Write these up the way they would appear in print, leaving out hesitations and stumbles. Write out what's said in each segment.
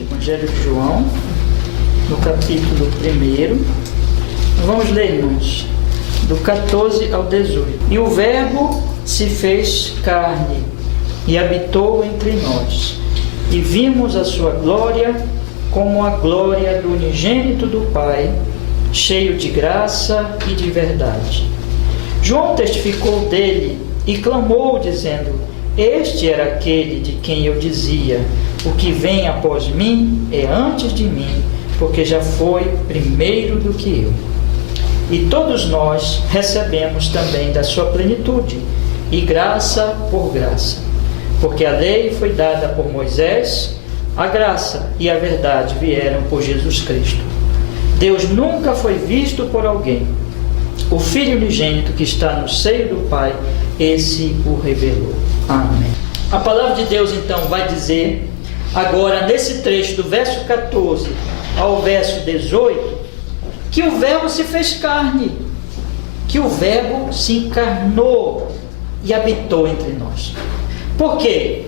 Evangelho de João, no capítulo 1. Vamos ler, irmãos, do 14 ao 18. E o Verbo se fez carne e habitou entre nós, e vimos a sua glória como a glória do unigênito do Pai, cheio de graça e de verdade. João testificou dele e clamou, dizendo: Este era aquele de quem eu dizia: o que vem após mim é antes de mim, porque já foi primeiro do que eu. E todos nós recebemos também da sua plenitude, e graça por graça. Porque a lei foi dada por Moisés, a graça e a verdade vieram por Jesus Cristo. Deus nunca foi visto por alguém. O Filho unigênito que está no seio do Pai, esse o revelou. Amém. A palavra de Deus então vai dizer, agora nesse trecho do verso 14 ao verso 18, que o Verbo se fez carne, que o Verbo se encarnou e habitou entre nós. Por quê?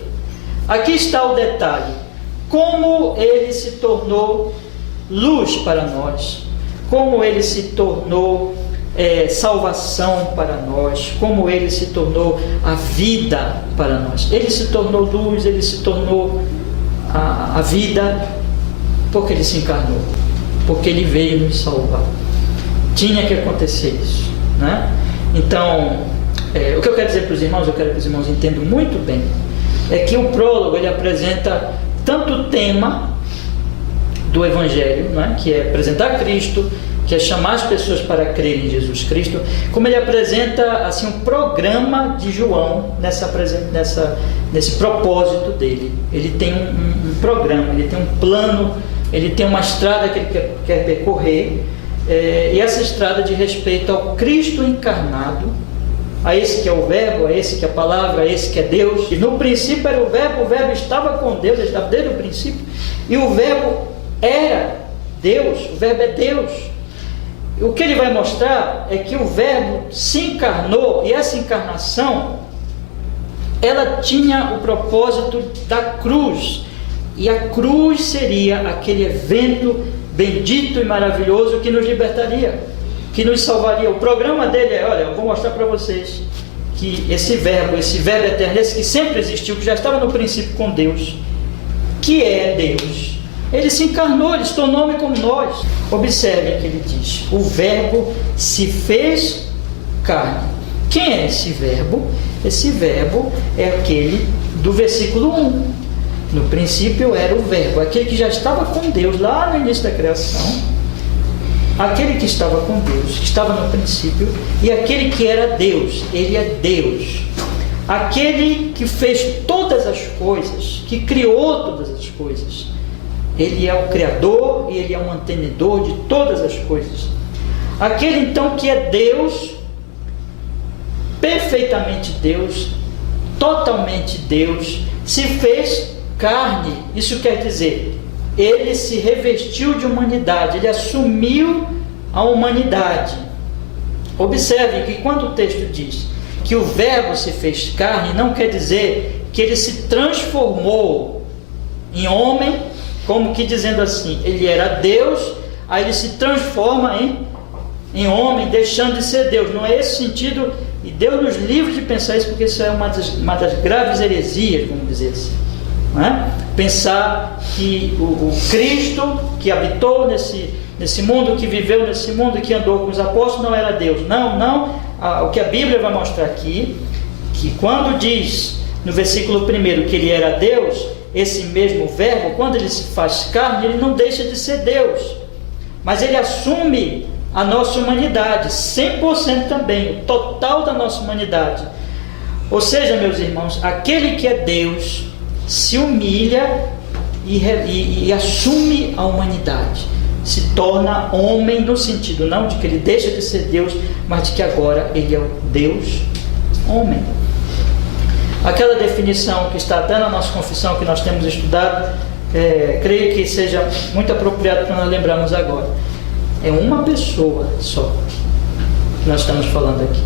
Aqui está o detalhe: como ele se tornou luz para nós, como ele se tornou salvação para nós, como ele se tornou a vida para nós. Ele se tornou luz, ele se tornou a vida, porque ele se encarnou, porque ele veio nos salvar. Tinha que acontecer isso, né? Então, o que eu quero dizer para os irmãos, eu quero que os irmãos entendam muito bem, é que o prólogo ele apresenta tanto o tema do Evangelho, né, que é apresentar Cristo, que é chamar as pessoas para crerem em Jesus Cristo, como ele apresenta assim um programa de João nesse propósito dele. Ele tem um programa, ele tem um plano, ele tem uma estrada que ele quer percorrer, e essa estrada diz respeito ao Cristo encarnado, a esse que é o Verbo, a esse que é a palavra, a esse que é Deus. E no princípio era o Verbo estava com Deus, ele estava desde o princípio, e o Verbo era Deus, o Verbo é Deus. O que ele vai mostrar é que o Verbo se encarnou, e essa encarnação, ela tinha o propósito da cruz, e a cruz seria aquele evento bendito e maravilhoso que nos libertaria, que nos salvaria. O programa dele é, olha, eu vou mostrar para vocês que esse verbo eterno, esse que sempre existiu, que já estava no princípio com Deus, que é Deus, ele se encarnou, ele se tornou homem como nós. Observem que ele diz: o Verbo se fez carne. Quem é esse Verbo? Esse Verbo é aquele do versículo 1. No princípio era o Verbo, aquele que já estava com Deus lá no início da criação, aquele que estava com Deus, que estava no princípio, e aquele que era Deus, ele é Deus, aquele que fez todas as coisas, que criou todas as coisas. Ele é o Criador e ele é o mantenedor de todas as coisas. Aquele então que é Deus, perfeitamente Deus, totalmente Deus, se fez carne. Isso quer dizer, ele se revestiu de humanidade, ele assumiu a humanidade. Observe que quando o texto diz que o Verbo se fez carne, não quer dizer que ele se transformou em homem, como que dizendo assim, ele era Deus, aí ele se transforma em homem, deixando de ser Deus. Não é esse sentido, e Deus nos livre de pensar isso, porque isso é uma das graves heresias, vamos dizer assim, não é? Pensar que o Cristo que habitou nesse mundo, que viveu nesse mundo, que andou com os apóstolos, não era Deus. Não. O que a Bíblia vai mostrar aqui, que quando diz no versículo 1 que ele era Deus, esse mesmo Verbo, quando ele se faz carne, ele não deixa de ser Deus, mas ele assume a nossa humanidade, 100% também, o total da nossa humanidade. Ou seja, meus irmãos, aquele que é Deus se humilha e assume a humanidade, se torna homem, no sentido não de que ele deixa de ser Deus, mas de que agora ele é o Deus homem. Aquela definição que está até na nossa confissão, que nós temos estudado, creio que seja muito apropriado para nós lembrarmos agora. É uma pessoa só que nós estamos falando aqui,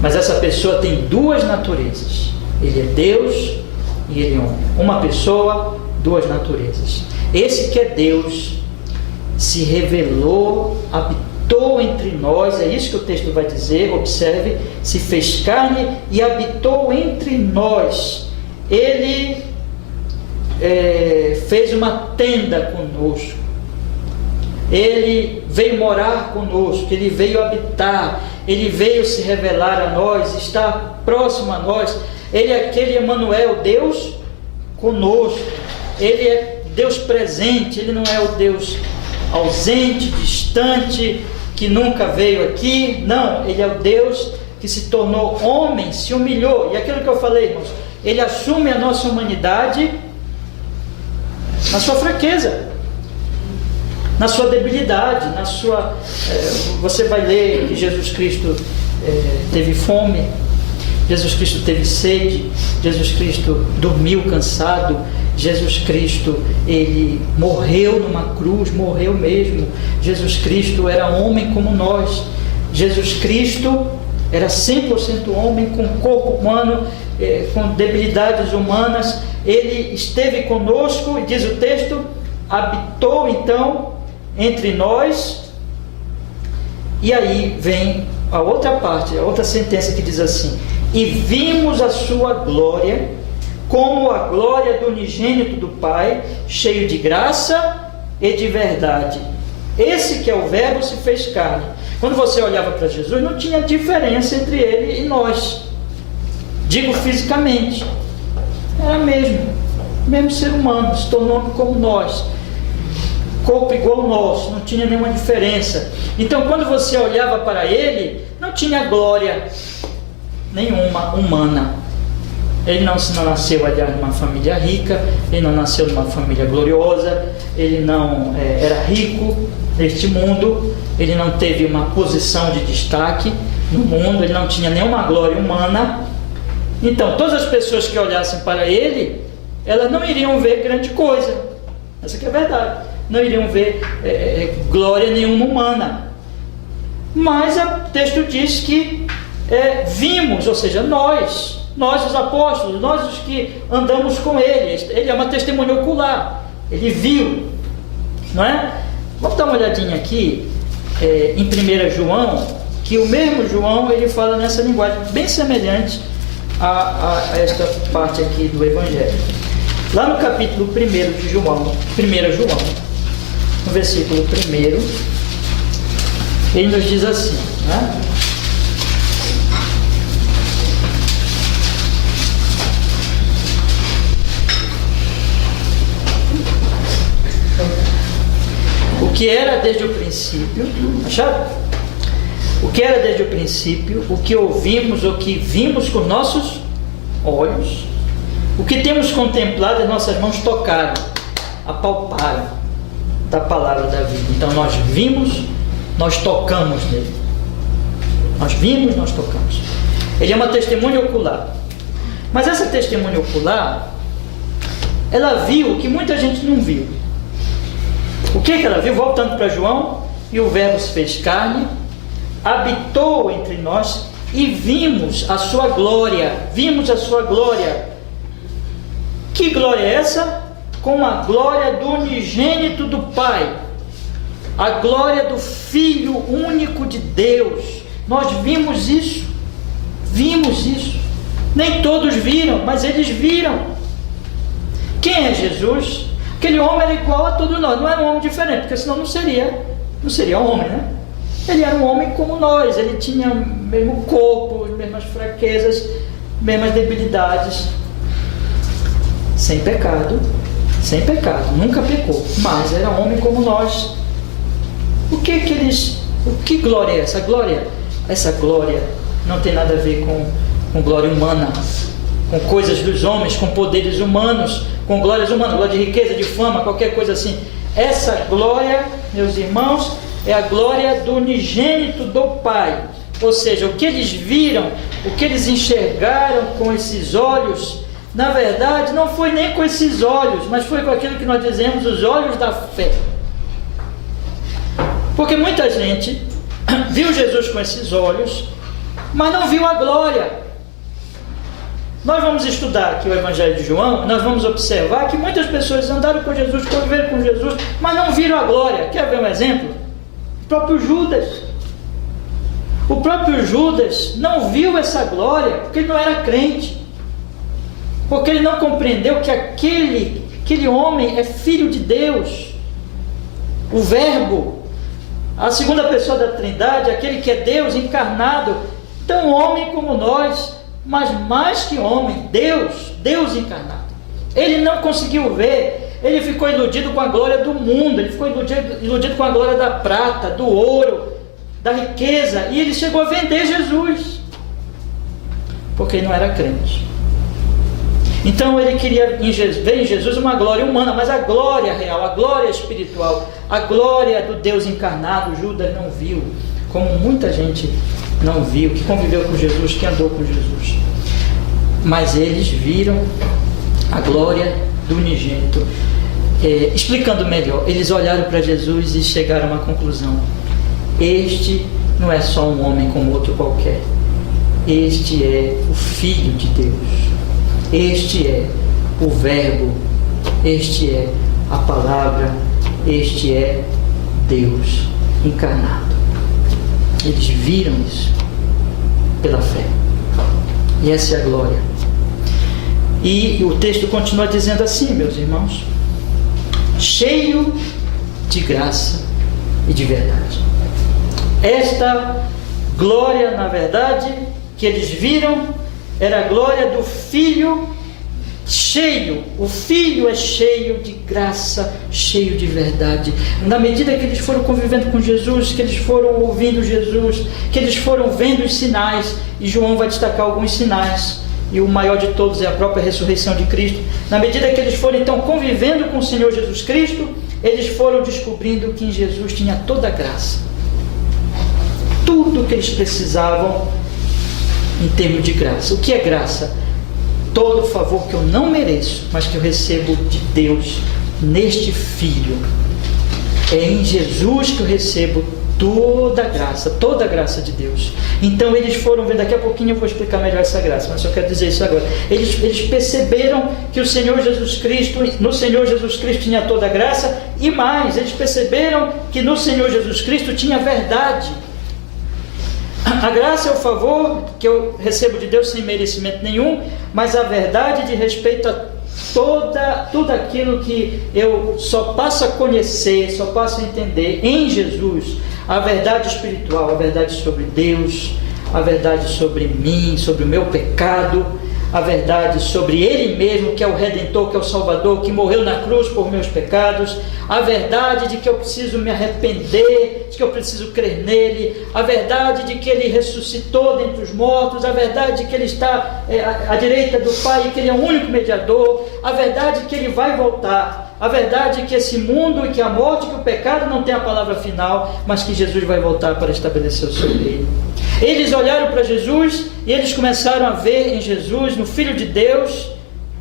mas essa pessoa tem duas naturezas. Ele é Deus e ele é homem. Uma pessoa, duas naturezas. Esse que é Deus se revelou, habitou entre nós, é isso que o texto vai dizer, observe, se fez carne e habitou entre nós. Ele fez uma tenda conosco, ele veio morar conosco, ele veio habitar, ele veio se revelar a nós, está próximo a nós. Ele é aquele Emanuel, Deus conosco. Ele é Deus presente, ele não é o Deus ausente, distante, que nunca veio aqui. Não, ele é o Deus que se tornou homem, se humilhou. E aquilo que eu falei, irmãos, ele assume a nossa humanidade na sua fraqueza, na sua debilidade, na sua... você vai ler que Jesus Cristo teve fome, Jesus Cristo teve sede, Jesus Cristo dormiu cansado, Jesus Cristo, ele morreu numa cruz, morreu mesmo. Jesus Cristo era homem como nós. Jesus Cristo era 100% homem, com corpo humano, com debilidades humanas. Ele esteve conosco, e diz o texto, habitou então entre nós. E aí vem a outra parte, a outra sentença que diz assim: e vimos a sua glória, como a glória do unigênito do Pai, cheio de graça e de verdade. Esse que é o Verbo se fez carne. Quando você olhava para Jesus, não tinha diferença entre ele e nós. Digo fisicamente, era mesmo ser humano, se tornou como nós, corpo igual ao nosso, não tinha nenhuma diferença. Então quando você olhava para ele, não tinha glória nenhuma humana. Ele não nasceu, aliás, numa família rica, ele não nasceu numa família gloriosa, ele não era rico neste mundo, ele não teve uma posição de destaque no mundo, ele não tinha nenhuma glória humana. Então, todas as pessoas que olhassem para ele, elas não iriam ver grande coisa, essa que é a verdade, não iriam ver glória nenhuma humana. Mas o texto diz que vimos, ou seja, nós os apóstolos, nós os que andamos com ele é uma testemunha ocular, ele viu, não é? Vamos dar uma olhadinha aqui em 1 João, que o mesmo João, ele fala nessa linguagem bem semelhante a esta parte aqui do Evangelho. Lá no capítulo 1 de João, 1 João, no versículo 1, ele nos diz assim, né? O que era desde o princípio, acharam? O que era desde o princípio, o que ouvimos, o que vimos com nossos olhos, o que temos contemplado, as nossas mãos tocaram, apalparam da palavra da vida. Então nós vimos, nós tocamos nele. Nós vimos, nós tocamos. Ele é uma testemunha ocular. Mas essa testemunha ocular, ela viu o que muita gente não viu. O que ela viu? Voltando para João, e o Verbo se fez carne, habitou entre nós, e vimos a sua glória. Vimos a sua glória. Que glória é essa? Como a glória do unigênito do Pai, a glória do Filho único de Deus. Nós vimos isso. Nem todos viram, mas eles viram. Quem é Jesus? Aquele homem era igual a todos nós, não era um homem diferente, porque senão não seria homem, né? Ele era um homem como nós, ele tinha o mesmo corpo, as mesmas fraquezas, mesmas debilidades, sem pecado, nunca pecou, mas era homem como nós. Que glória é essa? Essa glória não tem nada a ver com glória humana, com coisas dos homens, com poderes humanos, com glórias humanas, glória de riqueza, de fama, qualquer coisa assim. Essa glória, meus irmãos, é a glória do unigênito do Pai. Ou seja, o que eles viram, o que eles enxergaram com esses olhos, na verdade não foi nem com esses olhos, mas foi com aquilo que nós dizemos, os olhos da fé. Porque muita gente viu Jesus com esses olhos, mas não viu a glória. Nós vamos estudar aqui o Evangelho de João, nós vamos observar que muitas pessoas andaram com Jesus, conviveram com Jesus, mas não viram a glória. Quer ver um exemplo? O próprio Judas. O próprio Judas não viu essa glória porque ele não era crente. Porque ele não compreendeu que aquele homem é filho de Deus. O Verbo, a segunda pessoa da Trindade, aquele que é Deus encarnado, tão homem como nós, mas mais que homem, Deus encarnado. Ele não conseguiu ver, ele ficou iludido com a glória do mundo, ele ficou iludido com a glória da prata, do ouro, da riqueza, e ele chegou a vender Jesus, porque ele não era crente. Então ele queria ver em Jesus uma glória humana, mas a glória real, a glória espiritual, a glória do Deus encarnado, Judas não viu, como muita gente não viu, que conviveu com Jesus, que andou com Jesus. Mas eles viram a glória do unigênito. Explicando melhor, eles olharam para Jesus e chegaram a uma conclusão: este não é só um homem como outro qualquer, este é o Filho de Deus, este é o Verbo, este é a Palavra, este é Deus encarnado. Eles viram isso pela fé, e essa é a glória. E o texto continua dizendo assim, meus irmãos: cheio de graça e de verdade. Esta glória, na verdade, que eles viram, era a glória do Filho cheio. O Filho é cheio de graça, cheio de verdade. Na medida que eles foram convivendo com Jesus, que eles foram ouvindo Jesus, que eles foram vendo os sinais, e João vai destacar alguns sinais, e o maior de todos é a própria ressurreição de Cristo. Na medida que eles foram então convivendo com o Senhor Jesus Cristo, eles foram descobrindo que em Jesus tinha toda a graça, tudo o que eles precisavam em termos de graça. O que é graça? Todo favor que eu não mereço, mas que eu recebo de Deus neste Filho. É em Jesus que eu recebo toda a graça de Deus. Então eles foram ver, daqui a pouquinho eu vou explicar melhor essa graça, mas só quero dizer isso agora. Eles perceberam que no Senhor Jesus Cristo tinha toda a graça, e mais, eles perceberam que no Senhor Jesus Cristo tinha verdade. A graça é o favor que eu recebo de Deus sem merecimento nenhum, mas a verdade de respeito a tudo aquilo que eu só passo a conhecer, só passo a entender em Jesus, a verdade espiritual, a verdade sobre Deus, a verdade sobre mim, sobre o meu pecado, a verdade sobre Ele mesmo, que é o Redentor, que é o Salvador, que morreu na cruz por meus pecados, a verdade de que eu preciso me arrepender, de que eu preciso crer nele, a verdade de que Ele ressuscitou dentre os mortos, a verdade de que Ele está à direita do Pai e que Ele é o único mediador, a verdade de que Ele vai voltar, a verdade de que esse mundo e que a morte, que o pecado não tem a palavra final, mas que Jesus vai voltar para estabelecer o seu reino. Eles olharam para Jesus e eles começaram a ver em Jesus, no Filho de Deus,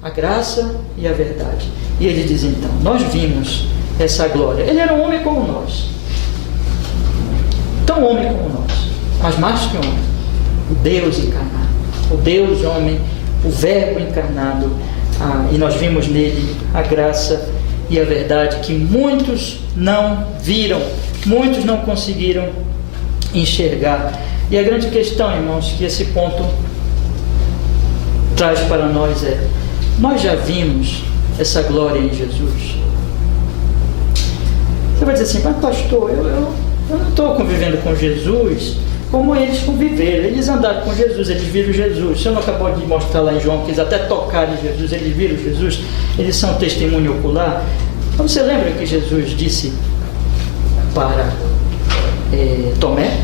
a graça e a verdade. E ele diz então: nós vimos essa glória. Ele era um homem como nós, tão homem como nós, mas mais que homem, o Deus encarnado, o Deus homem, o Verbo encarnado. E nós vimos nele a graça e a verdade que muitos não viram, muitos não conseguiram enxergar. E a grande questão, irmãos, que esse ponto traz para nós é: nós já vimos essa glória em Jesus? Você vai dizer assim: mas pastor, eu não estou convivendo com Jesus como eles conviveram. Eles andaram com Jesus, eles viram Jesus. O Senhor não acabou de mostrar lá em João que eles até tocaram em Jesus, eles viram Jesus, eles são testemunho ocular. Então você lembra que Jesus disse para Tomé: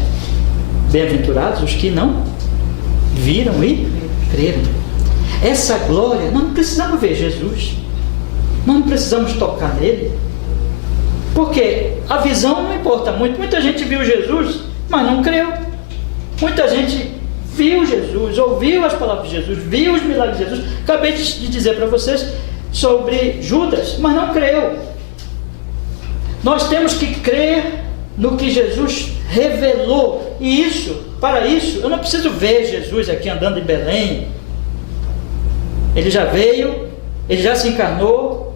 bem-aventurados os que não viram e creram. Essa glória, nós não precisamos ver Jesus, nós não precisamos tocar nele, porque a visão não importa muito. Muita gente viu Jesus, mas não creu. Muita gente viu Jesus, ouviu as palavras de Jesus, viu os milagres de Jesus. Acabei de dizer para vocês sobre Judas, mas não creu. Nós temos que crer no que Jesus revelou, e para isso, eu não preciso ver Jesus aqui andando em Belém, Ele já veio, ele já se encarnou,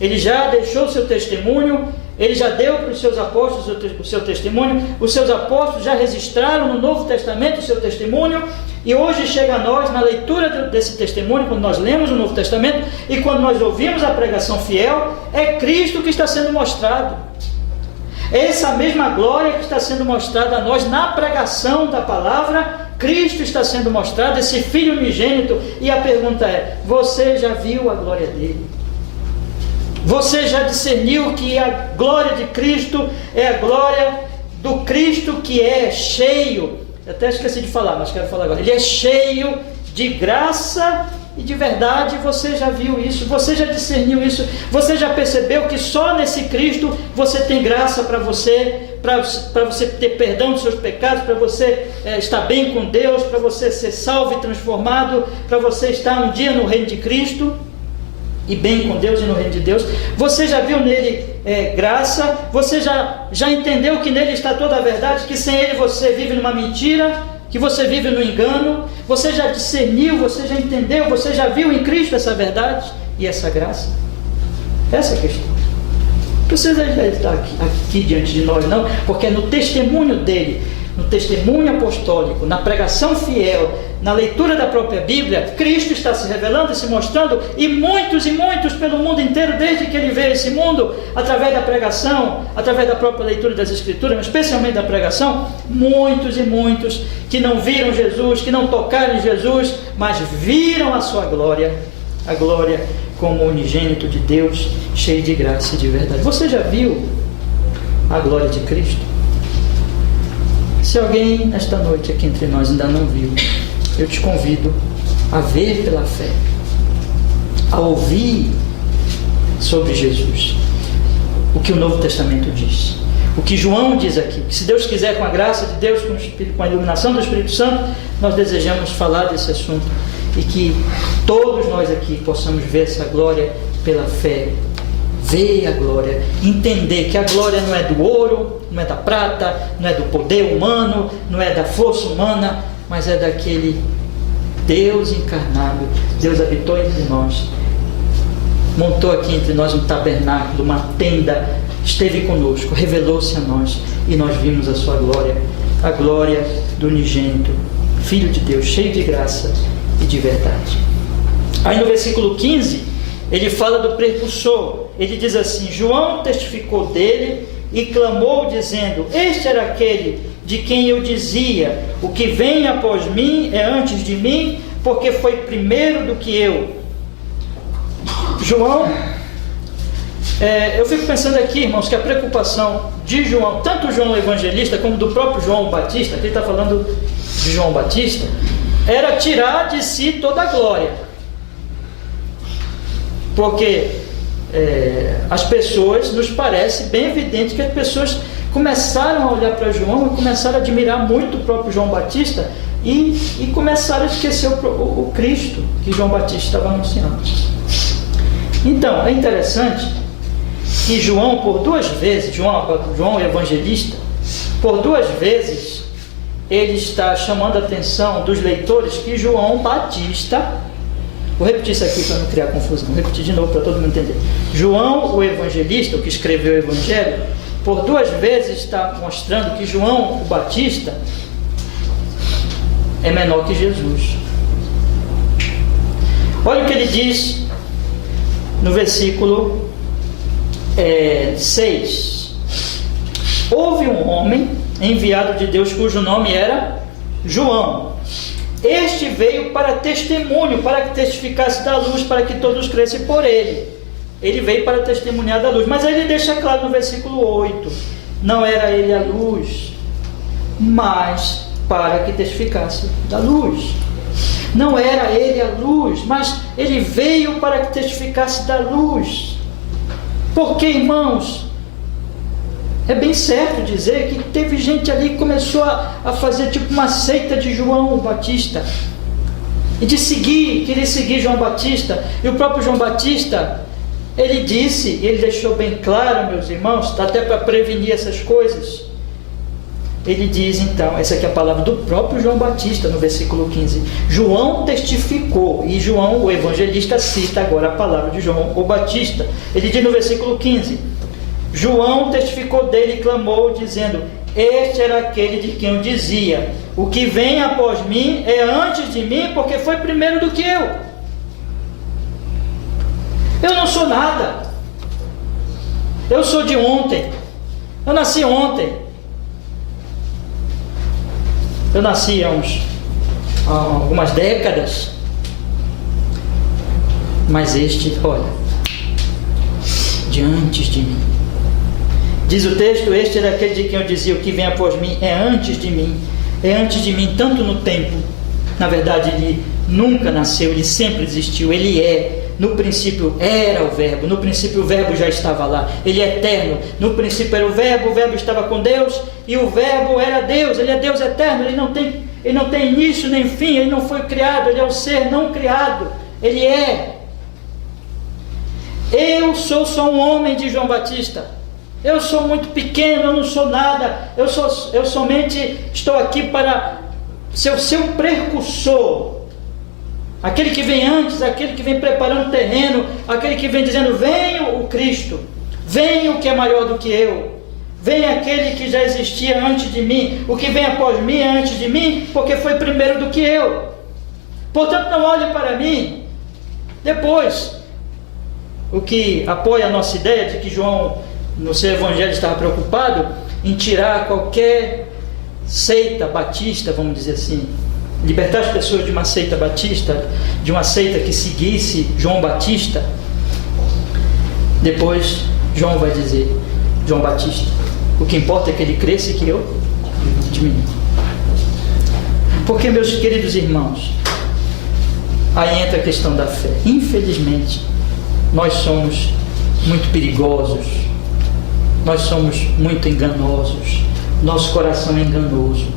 ele já deixou o seu testemunho, ele já deu para os seus apóstolos o seu testemunho, os seus apóstolos já registraram no Novo Testamento o seu testemunho, e hoje chega a nós, na leitura desse testemunho, quando nós lemos o Novo Testamento, e quando nós ouvimos a pregação fiel, é Cristo que está sendo mostrado. É essa mesma glória que está sendo mostrada a nós na pregação da palavra. Cristo está sendo mostrado, esse Filho unigênito, e a pergunta é: você já viu a glória dele? Você já discerniu que a glória de Cristo é a glória do Cristo que é cheio? Eu até esqueci de falar, mas quero falar agora. Ele é cheio de graça e de verdade. Você já viu isso? Você já discerniu isso? Você já percebeu que só nesse Cristo você tem graça para você ter perdão dos seus pecados, para você estar bem com Deus, para você ser salvo e transformado, para você estar um dia no reino de Cristo e bem com Deus e no reino de Deus? Você já viu nele graça? Você já entendeu que nele está toda a verdade, que sem ele você vive numa mentira, que você vive no engano? Você já discerniu, você já entendeu, você já viu em Cristo essa verdade e essa graça? Essa é a questão. Não precisa estar aqui diante de nós, não, porque é no testemunho dele, no testemunho apostólico, na pregação fiel, na leitura da própria Bíblia, Cristo está se revelando e se mostrando, e muitos pelo mundo inteiro, desde que ele veio a esse mundo, através da pregação, através da própria leitura das Escrituras, mas especialmente da pregação, muitos que não viram Jesus, que não tocaram em Jesus, mas viram a sua glória, a glória como unigênito de Deus, cheio de graça e de verdade. Você já viu a glória de Cristo? Se alguém nesta noite aqui entre nós ainda não viu, eu te convido a ver pela fé, a ouvir sobre Jesus, o que o Novo Testamento diz, o que João diz aqui, que se Deus quiser, com a graça de Deus, com a iluminação do Espírito Santo, nós desejamos falar desse assunto, e que todos nós aqui possamos ver essa glória pela fé, ver a glória, entender que a glória não é do ouro, não é da prata, não é do poder humano, não é da força humana, mas é daquele Deus encarnado. Deus habitou entre nós, montou aqui entre nós um tabernáculo, uma tenda, esteve conosco, revelou-se a nós, e nós vimos a sua glória, a glória do unigênito, Filho de Deus, cheio de graça e de verdade. Aí no versículo 15, ele fala do precursor. Ele diz assim: João testificou dele e clamou dizendo: este era aquele de quem eu dizia, o que vem após mim é antes de mim, porque foi primeiro do que eu. João, eu fico pensando aqui, irmãos, que a preocupação de João, tanto João o Evangelista como do próprio João Batista, aqui ele está falando de João Batista, era tirar de si toda a glória, porque as pessoas, nos parece bem evidente que as pessoas começaram a olhar para João e começaram a admirar muito o próprio João Batista e começaram a esquecer o Cristo que João Batista estava anunciando. Então, é interessante que João, por duas vezes, João Evangelista, por duas vezes, ele está chamando a atenção dos leitores que João Batista, vou repetir isso aqui para não criar confusão, vou repetir de novo para todo mundo entender. João, o evangelista, o que escreveu o Evangelho, por duas vezes está mostrando que João o Batista é menor que Jesus. Olha o que ele diz no versículo 6. Houve um homem enviado de Deus cujo nome era João. Este veio para testemunho, para que testificasse da luz, para que todos crescem por ele. Ele veio para testemunhar da luz, mas aí ele deixa claro no versículo 8, não era ele a luz, mas para que testificasse da luz. Não era ele a luz, mas ele veio para que testificasse da luz. Porque, irmãos, é bem certo dizer que teve gente ali que começou a fazer tipo uma seita de João Batista, e de querer seguir João Batista. E o próprio João Batista, ele disse, ele deixou bem claro, meus irmãos, até para prevenir essas coisas, ele diz então, essa aqui é a palavra do próprio João Batista, no versículo 15. João testificou, e João, o evangelista, cita agora a palavra de João, o Batista. Ele diz no versículo 15: João testificou dele e clamou, dizendo: este era aquele de quem eu dizia: o que vem após mim é antes de mim, porque foi primeiro do que eu. Eu não sou nada. Eu sou de ontem. Eu nasci ontem. Eu nasci há algumas décadas. Mas este, olha, de antes de mim. Diz o texto: este era aquele de quem eu dizia: o que vem após mim é antes de mim. É antes de mim tanto no tempo. Na verdade, ele nunca nasceu, ele sempre existiu. Ele é. No princípio era o Verbo, no princípio o Verbo já estava lá, ele é eterno. No princípio era o Verbo estava com Deus, e o Verbo era Deus, ele é Deus eterno, ele não tem início nem fim, ele não foi criado, ele é o ser não criado, ele é. Eu sou só um homem, de João Batista, eu sou muito pequeno, eu não sou nada, eu somente estou aqui para ser o seu precursor. Aquele que vem antes, aquele que vem preparando o terreno, aquele que vem dizendo: venha o Cristo, venha o que é maior do que eu, venha aquele que já existia antes de mim, o que vem após mim é antes de mim, porque foi primeiro do que eu. Portanto, não olhe para mim. Depois, o que apoia a nossa ideia de que João, no seu evangelho, estava preocupado em tirar qualquer seita batista, vamos dizer assim, libertar as pessoas de uma seita batista, de uma seita que seguisse João Batista. Depois João vai dizer, João Batista: o que importa é que ele cresça e que eu diminua. Porque, meus queridos irmãos, aí entra a questão da fé. Infelizmente, nós somos muito perigosos, nós somos muito enganosos, nosso coração é enganoso.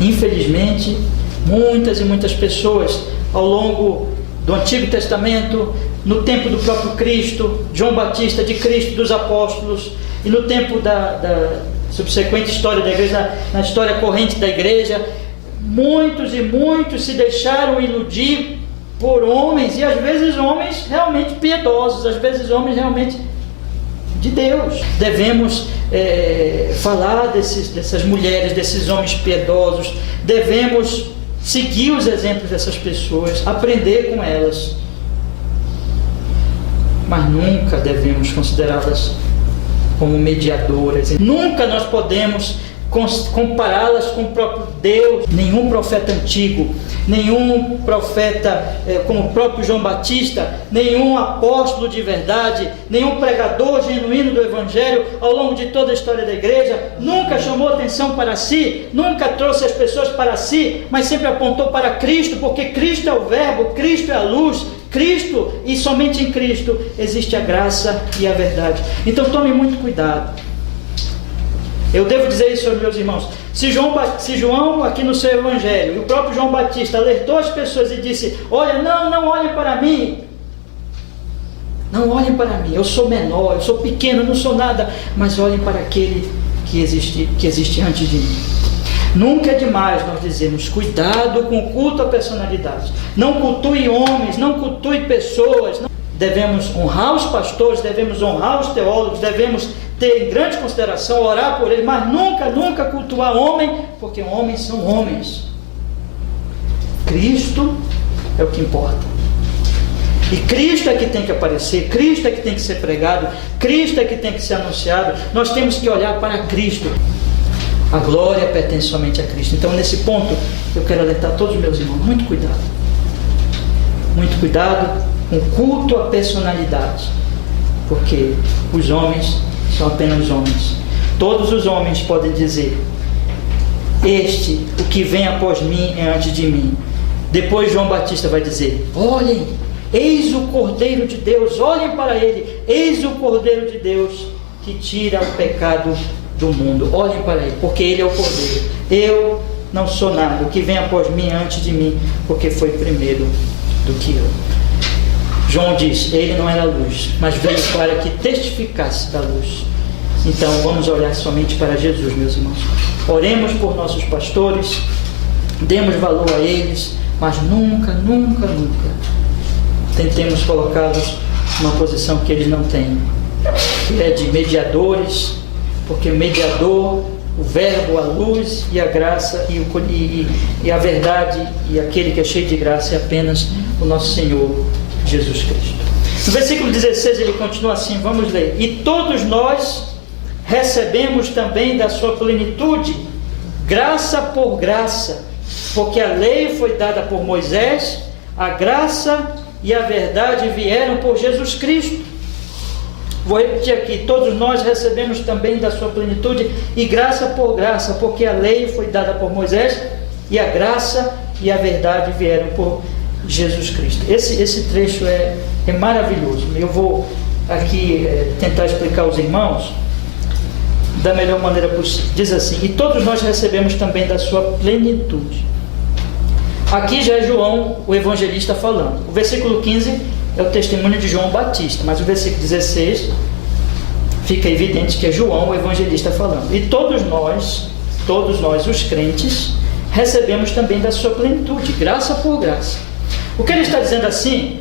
Infelizmente, muitas e muitas pessoas ao longo do Antigo Testamento, no tempo do próprio Cristo, João Batista, de Cristo, dos apóstolos, e no tempo da subsequente história da igreja, na história corrente da igreja, muitos e muitos se deixaram iludir por homens, e às vezes homens realmente piedosos, às vezes homens realmente de Deus. Devemos falar dessas mulheres, desses homens piedosos, devemos seguir os exemplos dessas pessoas, aprender com elas, mas nunca devemos considerá-las como mediadoras. Nunca nós podemos compará-las com o próprio Deus. Nenhum profeta antigo, nenhum profeta como o próprio João Batista, nenhum apóstolo de verdade, nenhum pregador genuíno do Evangelho ao longo de toda a história da igreja nunca chamou atenção para si, nunca trouxe as pessoas para si, mas sempre apontou para Cristo, porque Cristo é o Verbo, Cristo é a luz, Cristo, e somente em Cristo existe a graça e a verdade. Então tome muito cuidado. Eu devo dizer isso aos meus irmãos. Se João aqui no seu evangelho, e o próprio João Batista alertou as pessoas e disse: olha, não olhem para mim, não olhem para mim, eu sou menor, eu sou pequeno, eu não sou nada, mas olhem para aquele que existe antes de mim. Nunca é demais nós dizermos: cuidado com o culto à personalidade, não cultue homens, não cultue pessoas. Devemos honrar os pastores, devemos honrar os teólogos, devemos ter em grande consideração, orar por eles, mas nunca cultuar homem, porque homens são homens. Cristo é o que importa, e Cristo é que tem que aparecer, Cristo é que tem que ser pregado, Cristo é que tem que ser anunciado. Nós temos que olhar para Cristo. A glória pertence somente a Cristo. Então, nesse ponto, eu quero alertar todos os meus irmãos: muito cuidado com o culto à personalidade, porque os homens são apenas homens. Todos os homens podem dizer: o que vem após mim é antes de mim. Depois João Batista vai dizer: olhem, eis o Cordeiro de Deus, olhem para ele, eis o Cordeiro de Deus que tira o pecado do mundo. Olhem para ele, porque ele é o Cordeiro. Eu não sou nada, o que vem após mim é antes de mim, porque foi primeiro do que eu. João diz: ele não era luz, mas veio para que testificasse da luz. Então vamos olhar somente para Jesus, meus irmãos. oremos por nossos pastores, demos valor a eles, mas nunca tentemos colocá-los numa posição que eles não têm, que é de mediadores, porque mediador, o verbo, a luz e a graça e a verdade e aquele que é cheio de graça é apenas o nosso Senhor Jesus Cristo. No versículo 16 ele continua assim, vamos ler: e todos nós recebemos também da sua plenitude, graça por graça, porque a lei foi dada por Moisés, a graça e a verdade vieram por Jesus Cristo. Vou repetir aqui: todos nós recebemos também da sua plenitude e graça por graça, porque a lei foi dada por Moisés e a graça e a verdade vieram por Jesus Cristo. Esse trecho é maravilhoso. Eu vou aqui tentar explicar aos irmãos da melhor maneira possível. Diz assim: e todos nós recebemos também da sua plenitude. Aqui já é João, o evangelista, falando. O versículo 15 é o testemunho de João Batista, mas o versículo 16 fica evidente que é João, o evangelista, falando. E todos nós, os crentes, recebemos também da sua plenitude, graça por graça. O que ele está dizendo assim?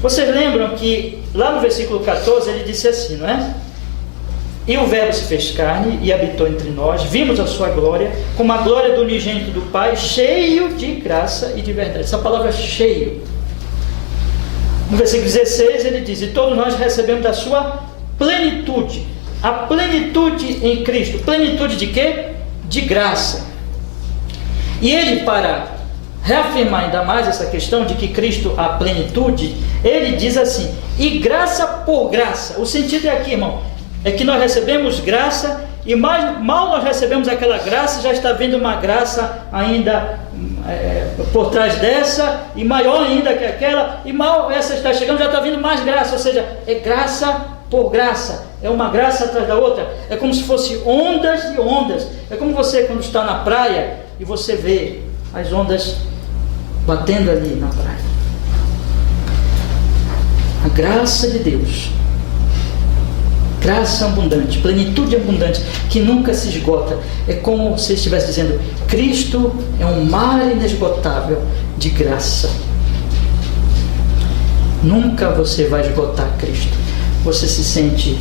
Vocês lembram que lá no versículo 14 ele disse assim, não é? E o verbo se fez carne e habitou entre nós, vimos a sua glória, como a glória do unigênito do Pai, cheio de graça e de verdade. Essa palavra é cheio. No versículo 16 ele diz: e todos nós recebemos da sua plenitude. A plenitude em Cristo. Plenitude de quê? De graça. E ele, para reafirmar ainda mais essa questão de que Cristo a plenitude, ele diz assim: e graça por graça. O sentido é aqui, irmão, é que nós recebemos graça, e mal nós recebemos aquela graça, já está vindo uma graça ainda por trás dessa, e maior ainda que aquela, e mal essa está chegando, já está vindo mais graça. Ou seja, é graça por graça, é uma graça atrás da outra, é como se fosse ondas e ondas. É como você quando está na praia e você vê as ondas batendo ali na praia. A graça de Deus, graça abundante, plenitude abundante, que nunca se esgota. É como se estivesse dizendo: Cristo é um mar inesgotável de graça. Nunca você vai esgotar Cristo. Você se sente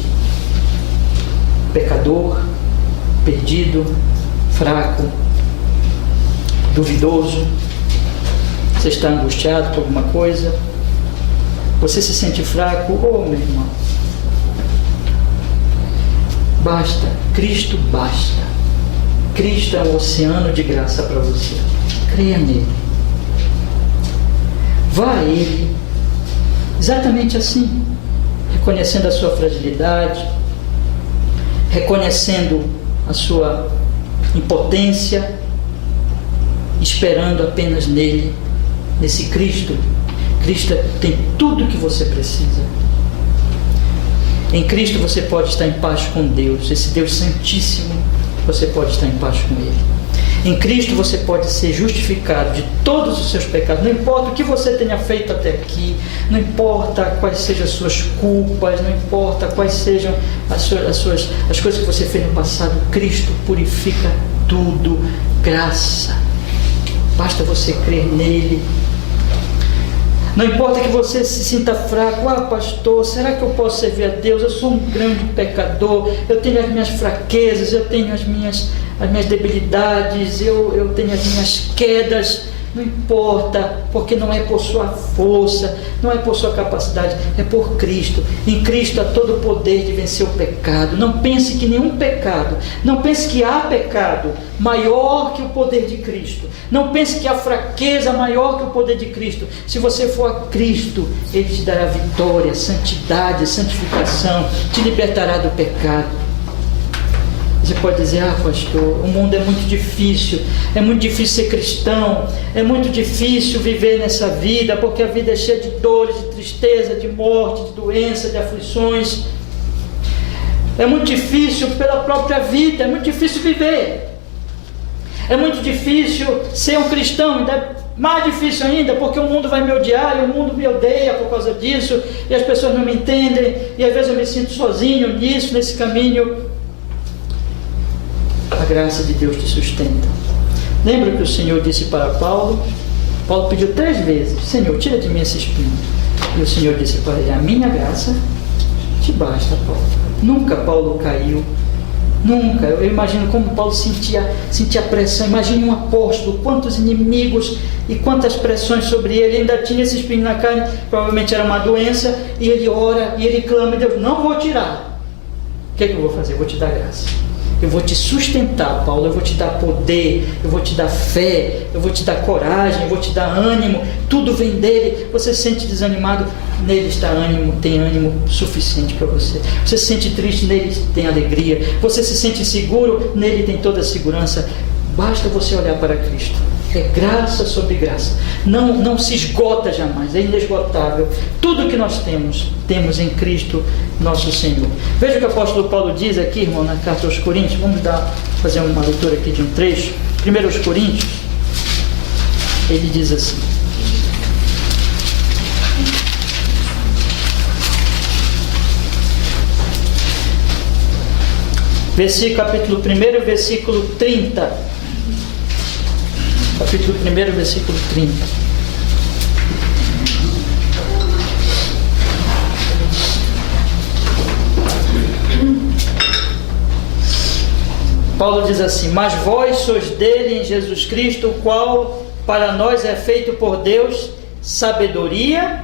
pecador, perdido, fraco, duvidoso, você está angustiado por alguma coisa, você se sente fraco, meu irmão, basta, Cristo basta. Cristo é um oceano de graça para você. Creia nele. Vá a ele exatamente assim, reconhecendo a sua fragilidade, reconhecendo a sua impotência, esperando apenas nele, nesse Cristo. Cristo tem tudo o que você precisa. Em Cristo você pode estar em paz com Deus, esse Deus Santíssimo, você pode estar em paz com Ele. Em Cristo você pode ser justificado de todos os seus pecados, não importa o que você tenha feito até aqui, não importa quais sejam as suas culpas, não importa quais sejam as coisas que você fez no passado, Cristo purifica tudo, graça. Basta você crer nele. Não importa que você se sinta fraco: pastor, será que eu posso servir a Deus? Eu sou um grande pecador, eu tenho as minhas fraquezas, eu tenho as minhas debilidades, eu tenho as minhas quedas. Não importa, porque não é por sua força, não é por sua capacidade, é por Cristo. Em Cristo há todo o poder de vencer o pecado. Não pense que nenhum pecado, não pense que há pecado maior que o poder de Cristo. Não pense que há fraqueza maior que o poder de Cristo. Se você for a Cristo, Ele te dará vitória, santidade, santificação, te libertará do pecado. Você pode dizer: pastor, o mundo é muito difícil ser cristão, é muito difícil viver nessa vida, porque a vida é cheia de dores, de tristeza, de morte, de doença, de aflições. É muito difícil pela própria vida, é muito difícil viver. É muito difícil ser um cristão, ainda é mais difícil ainda, porque o mundo vai me odiar, e o mundo me odeia por causa disso, e as pessoas não me entendem, e às vezes eu me sinto sozinho nisso, nesse caminho. A graça de Deus te sustenta. Lembra que o Senhor disse para Paulo? Paulo pediu 3 vezes: Senhor, tira de mim esse espinho. E o Senhor disse para ele: a minha graça te basta, Paulo. Nunca Paulo caiu. Nunca. Eu imagino como Paulo sentia pressão. Imagine um apóstolo, quantos inimigos e quantas pressões sobre ele. Ainda tinha esse espinho na carne, provavelmente era uma doença, e ele ora e ele clama: Deus, não vou tirar. O que é que eu vou fazer? Eu vou te dar graça. Eu vou te sustentar, Paulo. Eu vou te dar poder, eu vou te dar fé, eu vou te dar coragem, eu vou te dar ânimo. Tudo vem dele. Você se sente desanimado, nele está ânimo, tem ânimo suficiente para você. Você se sente triste, nele tem alegria. Você se sente inseguro, nele tem toda a segurança. Basta você olhar para Cristo. É graça sobre graça. Não se esgota jamais, é inesgotável. Tudo que nós temos em Cristo nosso Senhor. Veja o que o apóstolo Paulo diz aqui, irmão, na carta aos Coríntios. Vamos fazer uma leitura aqui de um trecho. 1 aos Coríntios, ele diz assim: capítulo 1, versículo 30. Capítulo 1, versículo 30. Paulo diz assim: mas vós sois dele em Jesus Cristo, o qual para nós é feito por Deus sabedoria,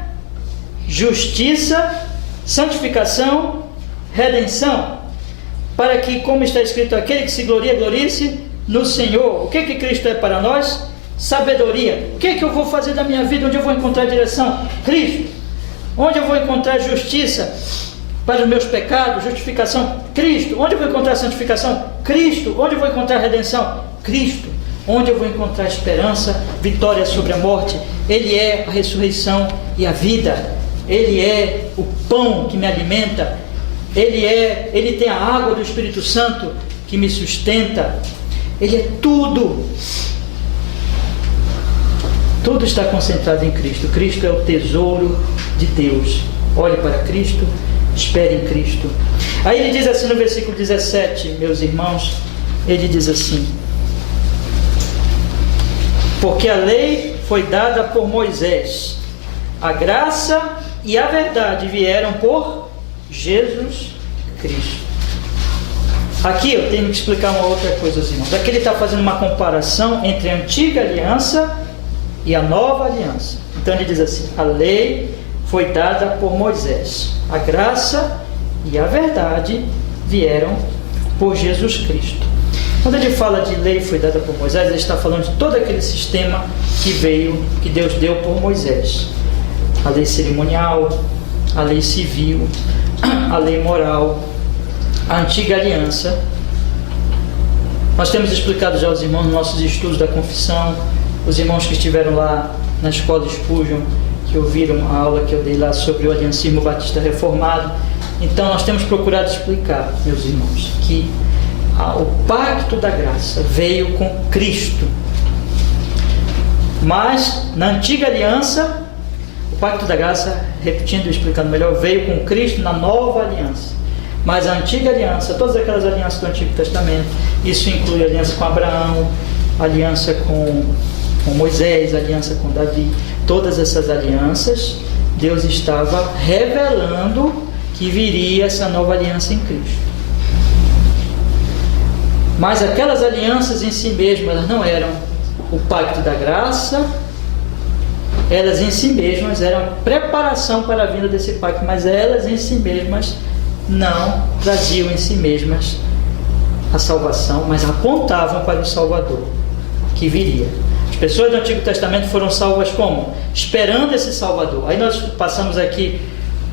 justiça, santificação, redenção, para que, como está escrito, aquele que se gloria, glorie-se no Senhor. O que Cristo é para nós? Sabedoria. O que eu vou fazer da minha vida? Onde eu vou encontrar direção? Cristo. Onde eu vou encontrar justiça para os meus pecados? Justificação? Cristo. Onde eu vou encontrar santificação? Cristo. Onde eu vou encontrar redenção? Cristo. Onde eu vou encontrar esperança, vitória sobre a morte? Ele é a ressurreição e a vida. Ele é o pão que me alimenta. Ele tem a água do Espírito Santo que me sustenta. Ele é tudo. Tudo está concentrado em Cristo. Cristo é o tesouro de Deus. Olhe para Cristo, espere em Cristo. Aí ele diz assim no versículo 17, meus irmãos, ele diz assim: porque a lei foi dada por Moisés, a graça e a verdade vieram por Jesus Cristo. Aqui eu tenho que explicar uma outra coisa, irmãos. Aqui ele está fazendo uma comparação entre a antiga aliança e a nova aliança. Então ele diz assim: a lei foi dada por Moisés, a graça e a verdade vieram por Jesus Cristo. Quando ele fala de lei foi dada por Moisés, ele está falando de todo aquele sistema que Deus deu por Moisés: a lei cerimonial, a lei civil, a lei moral, a antiga aliança. Nós temos explicado já aos irmãos nos nossos estudos da confissão, os irmãos que estiveram lá na escola Spurgeon, que ouviram a aula que eu dei lá sobre o aliancismo batista reformado. Então nós temos procurado explicar, meus irmãos, que o pacto da graça veio com Cristo, mas na antiga aliança, o pacto da graça, repetindo e explicando melhor, veio com Cristo na nova aliança. Mas a antiga aliança, todas aquelas alianças do Antigo Testamento, isso inclui a aliança com Abraão, aliança com Moisés, aliança com Davi, todas essas alianças, Deus estava revelando que viria essa nova aliança em Cristo. Mas aquelas alianças em si mesmas não eram o pacto da graça, elas em si mesmas eram preparação para a vinda desse pacto, mas elas em si mesmas não traziam em si mesmas a salvação, mas apontavam para o Salvador que viria. As pessoas do Antigo Testamento foram salvas como? Esperando esse Salvador. Aí nós passamos aqui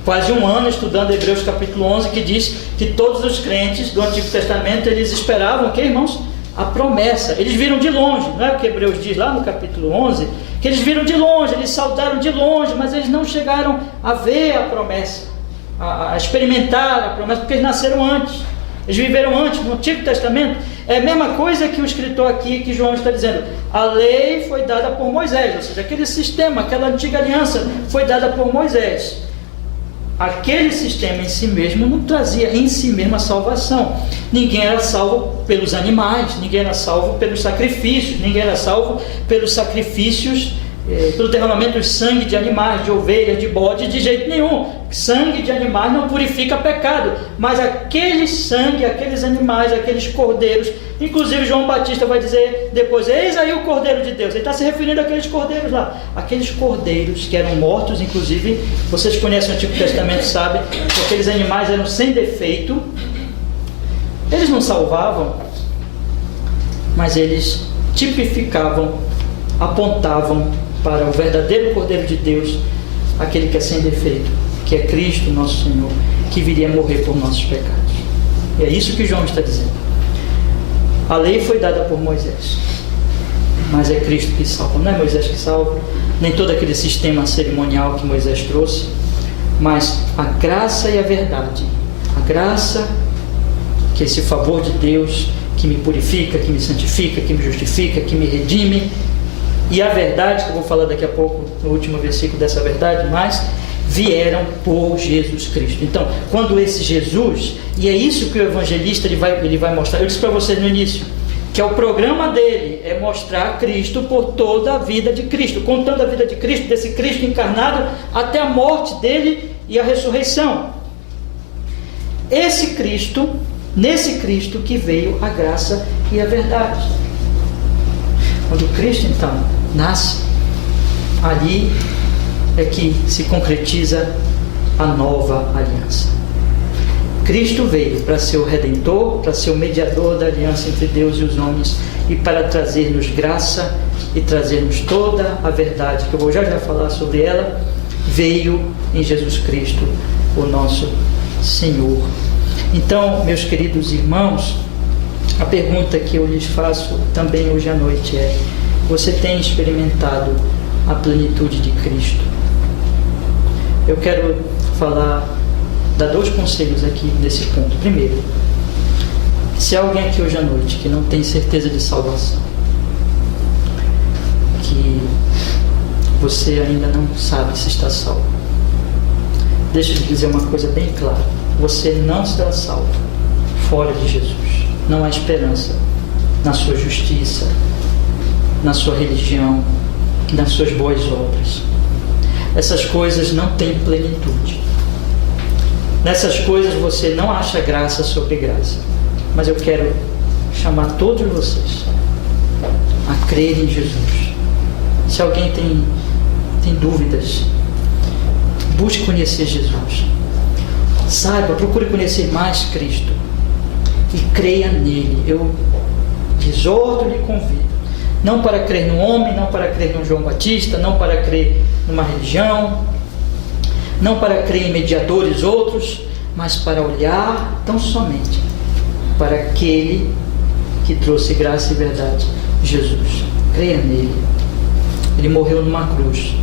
quase um ano estudando Hebreus capítulo 11, que diz que todos os crentes do Antigo Testamento, eles esperavam o que, irmãos? A promessa. Eles viram de longe, não é o que Hebreus diz lá no capítulo 11? Que eles viram de longe, eles saudaram de longe, mas eles não chegaram a ver a promessa, a experimentar a promessa, porque eles nasceram antes. Eles viveram antes. No Antigo Testamento é a mesma coisa que o escritor aqui, que João está dizendo: a lei foi dada por Moisés, ou seja, aquele sistema, aquela antiga aliança foi dada por Moisés. aquele sistema em si mesmo não trazia em si mesmo a salvação. Ninguém era salvo pelos animais, ninguém era salvo pelos sacrifícios, ninguém era salvo pelos sacrifícios, pelo derramamento de sangue de animais, de ovelhas, de bode, de jeito nenhum. Sangue de animais não purifica pecado, mas aquele sangue, aqueles animais, aqueles cordeiros, inclusive João Batista vai dizer depois, eis aí o Cordeiro de Deus. Ele está se referindo àqueles cordeiros lá, aqueles cordeiros que eram mortos. Inclusive, vocês conhecem o Antigo Testamento, sabem que aqueles animais eram sem defeito. Eles não salvavam, mas eles tipificavam, apontavam para o verdadeiro Cordeiro de Deus, aquele que é sem defeito, que é Cristo nosso Senhor, que viria morrer por nossos pecados. E é isso que João está dizendo. A lei foi dada por Moisés, mas é Cristo que salva. Não é Moisés que salva, nem todo aquele sistema cerimonial que Moisés trouxe, mas a graça e a verdade. A graça, que é esse favor de Deus que me purifica, que me santifica, que me justifica, que me redime, e a verdade, que eu vou falar daqui a pouco no último versículo dessa verdade, mas vieram por Jesus Cristo. Então, quando esse Jesus, e é isso que o evangelista ele vai mostrar, eu disse para vocês no início, que é o programa dele, é mostrar Cristo por toda a vida de Cristo, contando a vida de Cristo, desse Cristo encarnado, até a morte dele e a ressurreição. Esse Cristo, nesse Cristo que veio a graça e a verdade. Quando Cristo então nasce, ali é que se concretiza a nova aliança. Cristo veio para ser o Redentor, para ser o mediador da aliança entre Deus e os homens, e para trazer-nos graça e trazer-nos toda a verdade, que eu vou já falar sobre ela. Veio em Jesus Cristo, o nosso Senhor. Então, meus queridos irmãos, a pergunta que eu lhes faço também hoje à noite é: você tem experimentado a plenitude de Cristo? Eu quero dar 2 conselhos aqui nesse ponto. Primeiro, se há alguém aqui hoje à noite que não tem certeza de salvação, que você ainda não sabe se está salvo, deixa eu te dizer uma coisa bem clara: você não será salvo fora de Jesus. Não há esperança na sua justiça, na sua religião, nas suas boas obras. Essas coisas não têm plenitude. Nessas coisas você não acha graça sobre graça. Mas eu quero chamar todos vocês a crer em Jesus. Se alguém tem dúvidas, busque conhecer Jesus. Saiba, procure conhecer mais Cristo e creia nele. Eu exorto e convido, não para crer no homem, não para crer no João Batista, não para crer numa religião, não para crer em mediadores outros, mas para olhar tão somente para aquele que trouxe graça e verdade, Jesus. Creia nele. Ele morreu numa cruz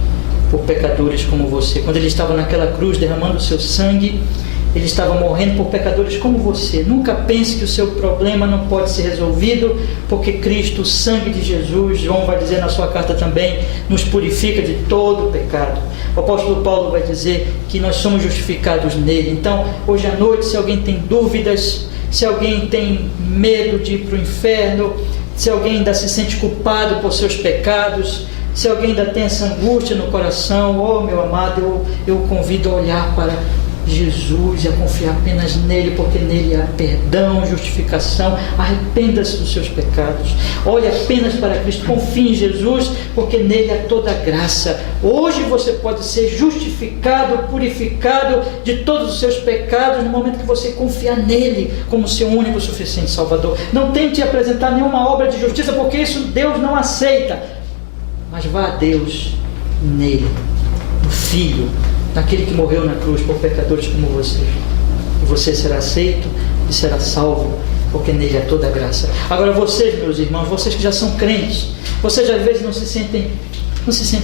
por pecadores como você. Quando ele estava naquela cruz derramando o seu sangue, ele estava morrendo por pecadores como você. Nunca pense que o seu problema não pode ser resolvido, porque Cristo, o sangue de Jesus, João vai dizer na sua carta também, nos purifica de todo o pecado. O apóstolo Paulo vai dizer que nós somos justificados nele. Então, hoje à noite, se alguém tem dúvidas, se alguém tem medo de ir para o inferno, se alguém ainda se sente culpado por seus pecados, se alguém ainda tem essa angústia no coração, oh meu amado, eu convido a olhar para Jesus e a confiar apenas nele, porque nele há perdão, justificação. Arrependa-se dos seus pecados, olhe apenas para Cristo, confie em Jesus, porque nele há toda a graça. Hoje você pode ser justificado, purificado de todos os seus pecados no momento que você confiar nele como seu único e suficiente Salvador. Não tente apresentar nenhuma obra de justiça, porque isso Deus não aceita, mas vá a Deus nele, no Filho, naquele que morreu na cruz por pecadores como você. E você será aceito e será salvo, porque nele há toda a graça. Agora vocês, meus irmãos, vocês que já são crentes, vocês às vezes não se sentem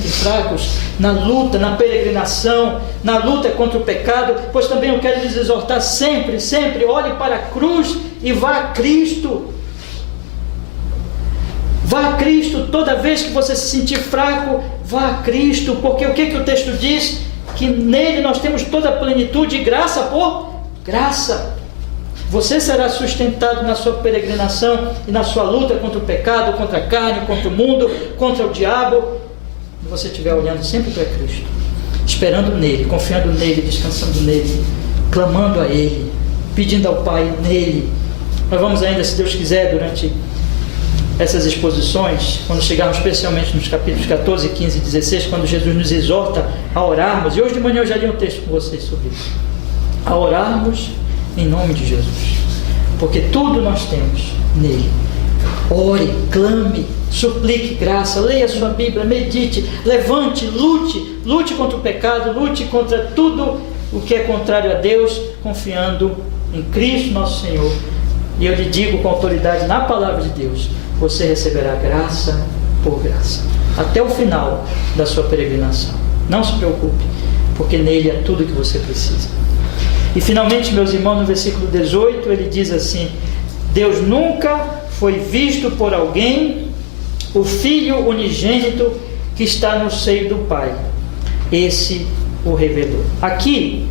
fracos na luta, na peregrinação, na luta contra o pecado, pois também eu quero lhes exortar sempre, olhe para a cruz e vá a Cristo. Vá a Cristo toda vez que você se sentir fraco, vá a Cristo, porque o que o texto diz? que nele nós temos toda a plenitude, graça por graça. Você será sustentado na sua peregrinação e na sua luta contra o pecado, contra a carne, contra o mundo, contra o diabo. Se você estiver olhando sempre para Cristo, esperando nele, confiando nele, descansando nele, clamando a ele, pedindo ao Pai nele. Nós vamos ainda, se Deus quiser, durante essas exposições, quando chegarmos especialmente nos capítulos 14, 15 e 16, quando Jesus nos exorta a orarmos, e hoje de manhã eu já li um texto com vocês sobre isso, a orarmos em nome de Jesus, porque tudo nós temos nele. Ore, clame, suplique graça, leia a sua Bíblia, medite, levante, lute contra o pecado, lute contra tudo o que é contrário a Deus, confiando em Cristo nosso Senhor. E eu lhe digo com autoridade na palavra de Deus, você receberá graça por graça, até o final da sua peregrinação. Não se preocupe, porque nele é tudo que você precisa. E finalmente, meus irmãos, no versículo 18, ele diz assim: Deus nunca foi visto por alguém, o Filho unigênito que está no seio do Pai, esse o revelou. Aqui,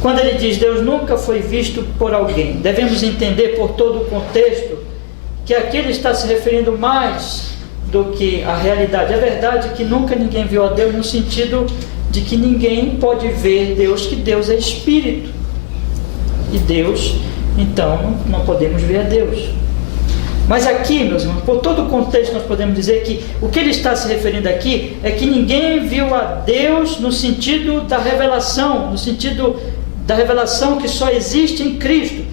quando ele diz Deus nunca foi visto por alguém, devemos entender por todo o contexto que aqui ele está se referindo mais do que a realidade. É verdade que nunca ninguém viu a Deus, no sentido de que ninguém pode ver Deus, que Deus é Espírito. E Deus, então, não podemos ver a Deus. Mas aqui, meus irmãos, por todo o contexto, nós podemos dizer que o que ele está se referindo aqui é que ninguém viu a Deus no sentido da revelação, no sentido da revelação que só existe em Cristo.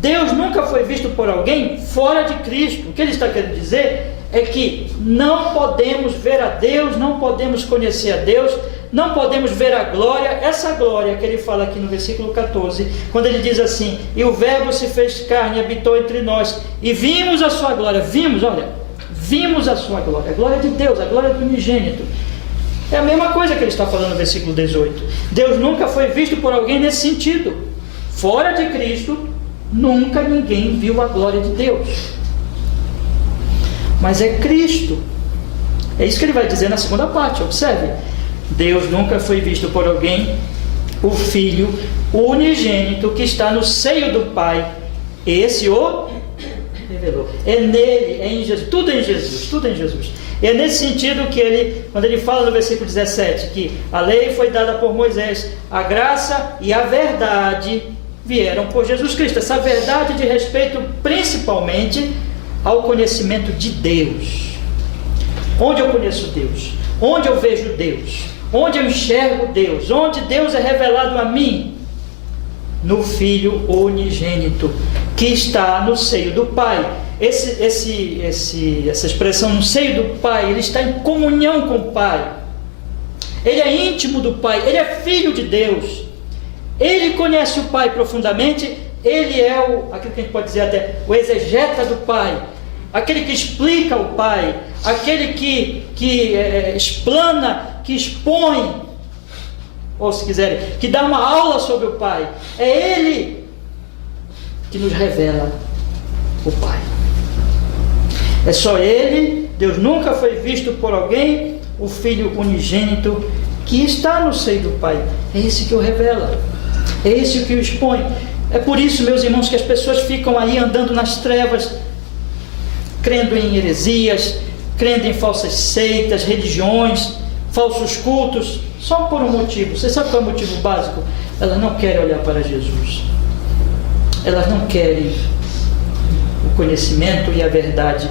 Deus nunca foi visto por alguém fora de Cristo. O que ele está querendo dizer é que não podemos ver a Deus, não podemos conhecer a Deus, não podemos ver a glória, essa glória que ele fala aqui no versículo 14, quando ele diz assim: e o Verbo se fez carne e habitou entre nós, e vimos a sua glória. Vimos a sua glória, a glória de Deus, a glória do unigênito. É a mesma coisa que ele está falando no versículo 18. Deus nunca foi visto por alguém nesse sentido. Fora de Cristo, nunca ninguém viu a glória de Deus. Mas é Cristo. É isso que ele vai dizer na segunda parte, observe. Deus nunca foi visto por alguém, o Filho unigênito que está no seio do Pai, esse o revelou. É nele, é em Jesus, tudo em Jesus, tudo em Jesus. E é nesse sentido que ele, quando ele fala no versículo 17, que a lei foi dada por Moisés, a graça e a verdade vieram por Jesus Cristo. Essa verdade de respeito principalmente ao conhecimento de Deus. Onde eu conheço Deus? Onde eu vejo Deus? Onde eu enxergo Deus? Onde Deus é revelado a mim? No Filho unigênito, que está no seio do Pai. Essa expressão no seio do Pai, ele está em comunhão com o Pai. Ele é íntimo do Pai, ele é filho de Deus. Ele conhece o Pai profundamente, ele é aquilo que a gente pode dizer até, o exegeta do Pai. Aquele que explica o Pai, aquele que explana, que expõe, ou se quiserem, que dá uma aula sobre o Pai. É Ele que nos revela o Pai. É só Ele, Deus nunca foi visto por alguém, o Filho unigênito que está no seio do Pai. É esse que o revela, é esse que o expõe. É por isso, meus irmãos, que as pessoas ficam aí andando nas trevas, crendo em heresias, crendo em falsas seitas, religiões, falsos cultos, só por um motivo. Você sabe qual é o motivo básico? Elas não querem olhar para Jesus. Elas não querem o conhecimento e a verdade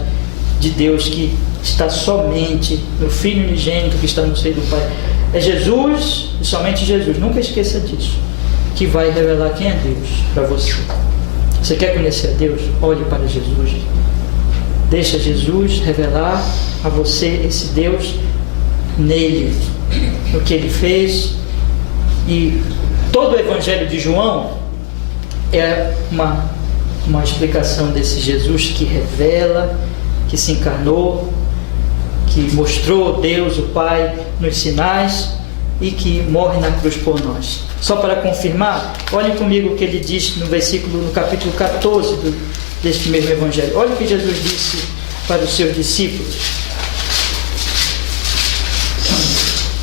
de Deus que está somente no Filho unigênito que está no seio do Pai. É Jesus e somente Jesus. Nunca esqueça disso, que vai revelar quem é Deus para você. Você quer conhecer a Deus? Olhe para Jesus. Deixa Jesus revelar a você esse Deus nele, no que ele fez. E todo o Evangelho de João é uma explicação desse Jesus que revela, que se encarnou, que mostrou Deus, o Pai, nos sinais e que morre na cruz por nós. Só para confirmar, olhem comigo o que ele diz no capítulo 14 deste mesmo Evangelho. Olha o que Jesus disse para os seus discípulos.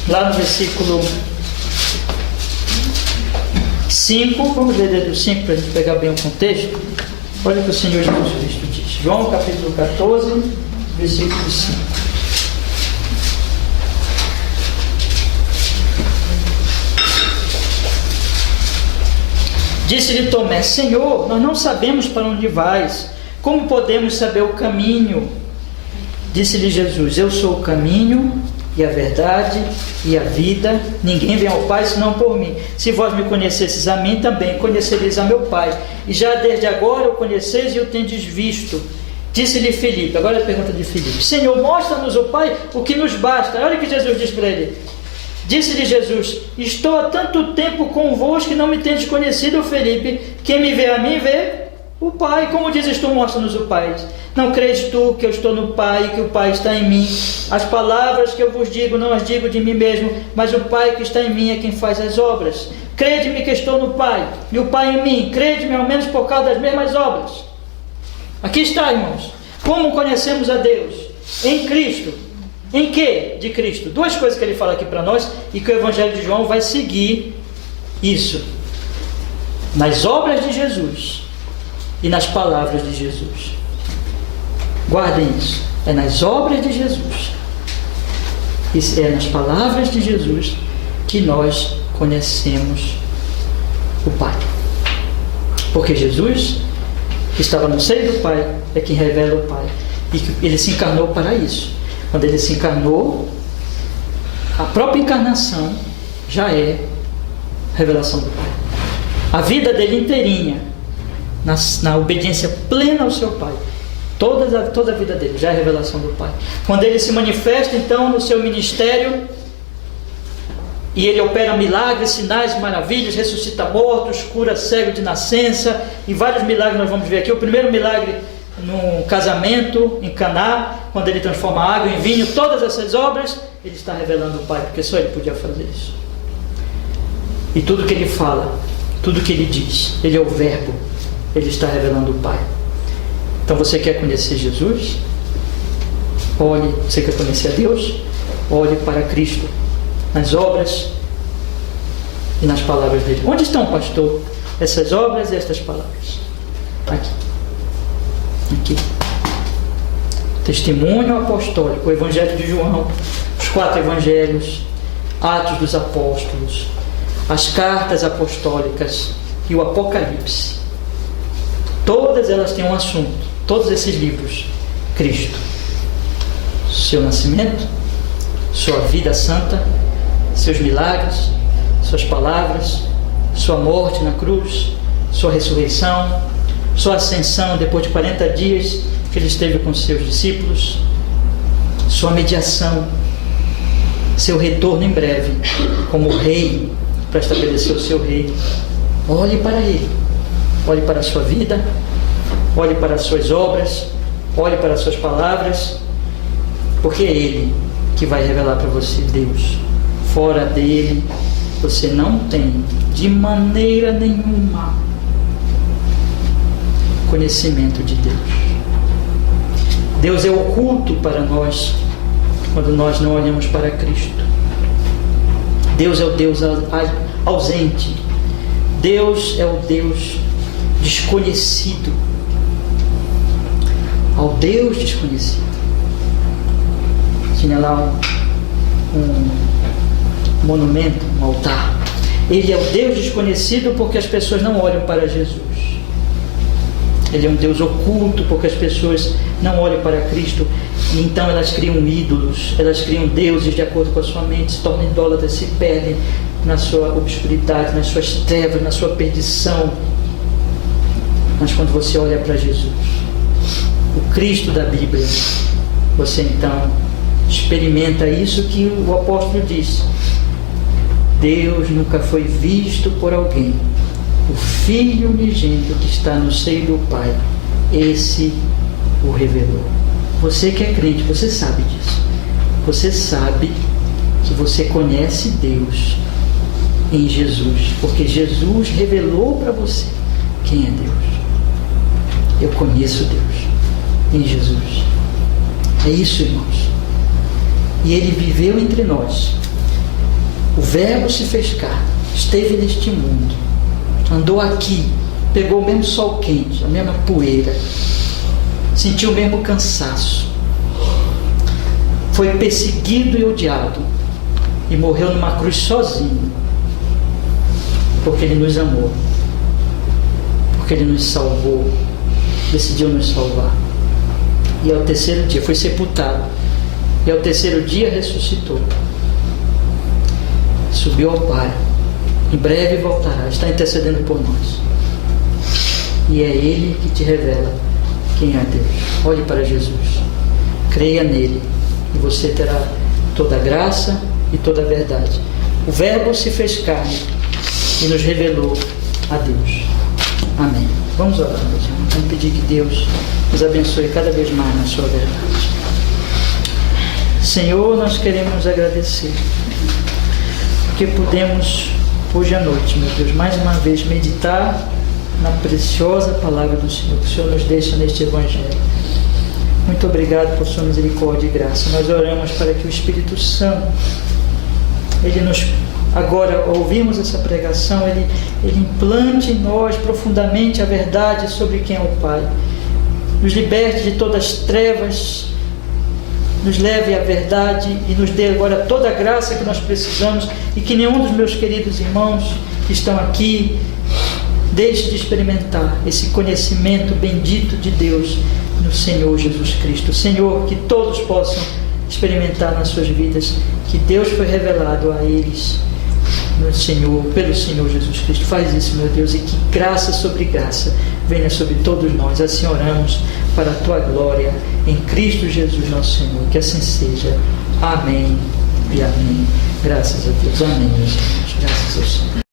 Lá no versículo 5, vamos ler desde o 5 para a gente pegar bem o contexto. Olha o que o Senhor Jesus Cristo diz. João capítulo 14, versículo 5. Disse-lhe Tomé: Senhor, nós não sabemos para onde vais, como podemos saber o caminho? Disse-lhe Jesus: eu sou o caminho e a verdade e a vida, ninguém vem ao Pai senão por mim. Se vós me conhecesseis a mim, também conhecereis a meu Pai, e já desde agora o conheceis e o tendes visto. Disse-lhe Filipe, agora a pergunta de Filipe: Senhor, mostra-nos o Pai, o que nos basta. Olha o que Jesus diz para ele. Disse-lhe Jesus: estou há tanto tempo convosco que não me tendes conhecido, Filipe. Quem me vê a mim, vê o Pai. Como dizes tu, mostra-nos o Pai? Não crês tu que eu estou no Pai e que o Pai está em mim? As palavras que eu vos digo, não as digo de mim mesmo, mas o Pai que está em mim é quem faz as obras. Crede-me que estou no Pai, e o Pai em mim. Crede-me ao menos por causa das mesmas obras. Aqui está, irmãos. Como conhecemos a Deus? Em Cristo. Em que? De Cristo. Duas coisas que ele fala aqui para nós, e que o Evangelho de João vai seguir isso. Nas obras de Jesus e nas palavras de Jesus. Guardem isso. É nas obras de Jesus, isso é nas palavras de Jesus que nós conhecemos o Pai. Porque Jesus, que estava no seio do Pai, é quem revela o Pai. E que ele se encarnou para isso. Quando ele se encarnou, a própria encarnação já é revelação do Pai. A vida dele inteirinha, na obediência plena ao seu Pai, toda a vida dele já é revelação do Pai. Quando ele se manifesta então no seu ministério, e ele opera milagres, sinais, maravilhas, ressuscita mortos, cura cego de nascença, e vários milagres nós vamos ver aqui. O primeiro milagre no casamento em Caná, quando ele transforma a água em vinho. Todas essas obras ele está revelando o Pai, porque só ele podia fazer isso. E tudo que ele fala, tudo que ele diz, ele é o verbo, ele está revelando o Pai. Então você quer conhecer Jesus? Olhe. Você quer conhecer a Deus? Olhe para Cristo, nas obras e nas palavras dele. Onde estão, pastor, essas obras e estas palavras? Aqui. Testemunho apostólico, o Evangelho de João, os 4 Evangelhos, Atos dos Apóstolos, as cartas apostólicas e o Apocalipse. Todas elas têm um assunto, todos esses livros: Cristo. Seu nascimento, sua vida santa, seus milagres, suas palavras, sua morte na cruz, sua ressurreição, sua ascensão depois de 40 dias que ele esteve com seus discípulos, sua mediação, seu retorno em breve como rei para estabelecer o seu reino. Olhe para ele, olhe para a sua vida, olhe para as suas obras, olhe para as suas palavras, porque é ele que vai revelar para você Deus. Fora dele você não tem de maneira nenhuma conhecimento de Deus. Deus é oculto para nós quando nós não olhamos para Cristo. Deus é o Deus ausente. Deus é o Deus desconhecido. Ao Deus desconhecido. Tinha lá um monumento, um altar. Ele é o Deus desconhecido porque as pessoas não olham para Jesus. Ele é um Deus oculto porque as pessoas não olham para Cristo, e então elas criam ídolos, elas criam deuses de acordo com a sua mente, se tornam idólatras, se perdem na sua obscuridade, nas suas trevas, na sua perdição. Mas quando você olha para Jesus, o Cristo da Bíblia, você então experimenta isso que o apóstolo disse: Deus nunca foi visto por alguém. O Filho unigênito que está no seio do Pai, esse o revelou. Você que é crente, você sabe disso. Você sabe que você conhece Deus em Jesus, porque Jesus revelou para você quem é Deus. Eu conheço Deus em Jesus. É isso, irmãos. E ele viveu entre nós. O Verbo se fez carne, esteve neste mundo, andou aqui, pegou o mesmo sol quente, a mesma poeira, sentiu o mesmo cansaço, foi perseguido e odiado e morreu numa cruz sozinho, porque Ele nos amou, porque Ele nos salvou, decidiu nos salvar. E ao terceiro dia foi sepultado, e ao terceiro dia ressuscitou, subiu ao Pai, em breve voltará, está intercedendo por nós, e é Ele que te revela quem é Deus. Olhe para Jesus, creia nele, e você terá toda a graça e toda a verdade. O Verbo se fez carne e nos revelou a Deus. Amém. Vamos orar, meus irmãos. Vamos pedir que Deus nos abençoe cada vez mais na sua verdade. Senhor, nós queremos agradecer, porque podemos hoje à noite, meu Deus, mais uma vez meditar na preciosa palavra do Senhor, que o Senhor nos deixa neste Evangelho. Muito obrigado por sua misericórdia e graça. Nós oramos para que o Espírito Santo, Ele nos, agora ouvimos essa pregação, Ele implante em nós profundamente a verdade sobre quem é o Pai. Nos liberte de todas as trevas, nos leve à verdade e nos dê agora toda a graça que nós precisamos, e que nenhum dos meus queridos irmãos que estão aqui deixe de experimentar esse conhecimento bendito de Deus no Senhor Jesus Cristo. Senhor, que todos possam experimentar nas suas vidas que Deus foi revelado a eles no Senhor, pelo Senhor Jesus Cristo. Faz isso, meu Deus, e que graça sobre graça venha sobre todos nós. Assim oramos para a tua glória em Cristo Jesus nosso Senhor. Que assim seja. Amém e amém. Graças a Deus. Amém, meus irmãos. Graças ao Senhor.